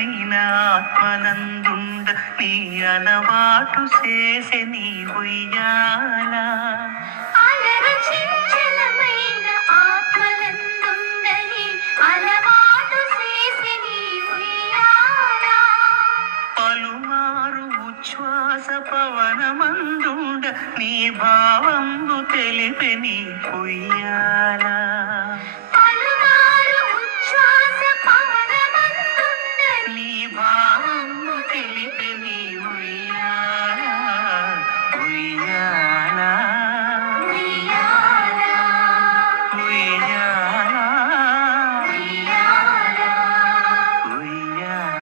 చంచలమైన ఆత్మనందుండ నీ అలవాటు చేసే నీ ఉయ్యాల అలరు చంచలమైన ఆత్మనందుండని అలవాటు చేసే నీ ఉయ్యాల పలుమారు ఉచ్ఛ్వాస పవనమందుండ నీ భావంబు తెలిపే నీ ఉయ్యాల